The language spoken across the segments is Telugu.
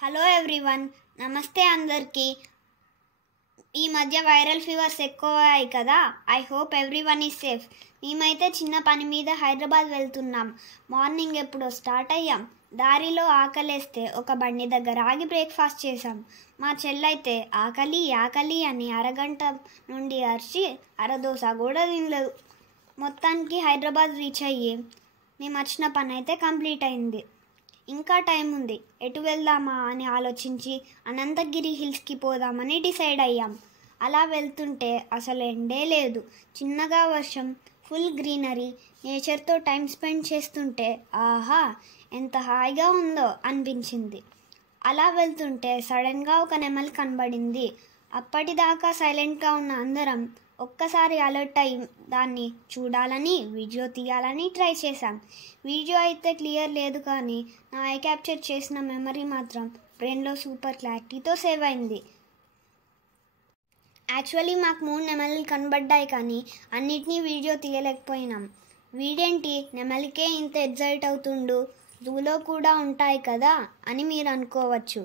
హలో ఎవ్రీవన్, నమస్తే అందరికీ. ఈ మధ్య వైరల్ ఫీవర్స్ ఎక్కువయ్యాయి కదా. I hope everyone is safe. మేమైతే చిన్న పని మీద హైదరాబాద్ వెళ్తున్నాం. మార్నింగ్ ఎప్పుడో స్టార్ట్ అయ్యాం. దారిలో ఆకలేస్తే ఒక బండి దగ్గర ఆగి బ్రేక్ఫాస్ట్ చేసాం. మా చెల్లైతే ఆకలి ఆకలి అని అరగంట నుండి అరిచి అరదోస కూడా తినలేదు. మొత్తానికి హైదరాబాద్ రీచ్ అయ్యి మేము వచ్చిన పని అయితే కంప్లీట్ అయింది. ఇంకా టైం ఉంది, ఎటు వెళ్దామా అని ఆలోచించి అనంతగిరి హిల్స్కి పోదామని డిసైడ్ అయ్యాం. అలా వెళ్తుంటే అసలు ఎండే లేదు, చిన్నగా వర్షం, ఫుల్ గ్రీనరీ, నేచర్తో టైం స్పెండ్ చేస్తుంటే ఆహా ఎంత హాయిగా ఉందో అనిపించింది. అలా వెళ్తుంటే సడన్గా ఒక నెమలి కనబడింది. అప్పటిదాకా సైలెంట్గా ఉన్న అందరం ఒక్కసారి అలర్ట్ అయ్యి దాన్ని చూడాలని వీడియో తీయాలని ట్రై చేశాం. వీడియో అయితే క్లియర్ లేదు, కానీ నా ఐ క్యాప్చర్ చేసిన మెమరీ మాత్రం బ్రెయిన్లో సూపర్ క్లారిటీతో సేవ్ అయింది. యాక్చువల్లీ మాకు 3 నెమళ్ళు కనబడ్డాయి, కానీ అన్నిటినీ వీడియో తీయలేకపోయినాం. వీడేంటి నెమలికే ఇంత ఎగ్జైట్ అవుతుండు, జూలో కూడా ఉంటాయి కదా అని మీరు అనుకోవచ్చు.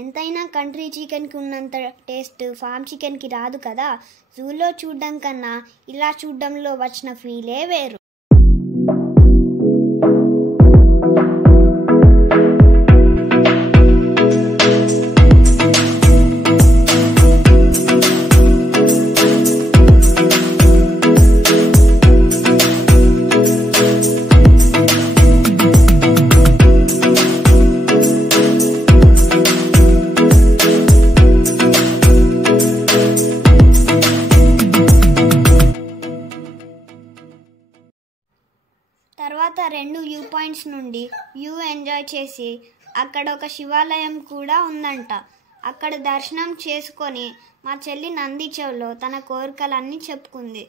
ఎంతైనా కంట్రీ చికెన్కి ఉన్నంత టేస్ట్ ఫామ్ చికెన్కి రాదు కదా. జూలో చూడడం కన్నా ఇలా చూడడంలో వచ్చిన ఫీలే వేరు. తర్వాత 2 వ్యూ పాయింట్స్ నుండి వ్యూ ఎంజాయ్ చేసి అక్కడ ఒక శివాలయం కూడా ఉందంట. అక్కడ దర్శనం చేసుకొని మా చెల్లి నందిచెవులో తన కోరికలన్నీ చెప్పుకుంది.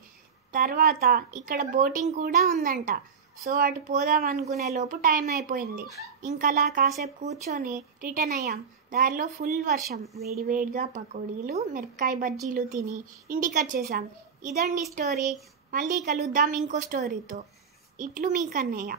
తర్వాత ఇక్కడ బోటింగ్ కూడా ఉందంట. సో అటు పోదాం అనుకునే లోపు టైం అయిపోయింది. ఇంకలా కాసేపు కూర్చొని రిటర్న్ అయ్యాం. దారిలో ఫుల్ వర్షం, వేడివేడిగా పకోడీలు మిరపకాయ బజ్జీలు తిని ఇంటికి వచ్చేసాం. ఇదండి స్టోరీ. మళ్ళీ కలుద్దాం ఇంకో స్టోరీతో. ఇట్లు మీ కన్నయ్య.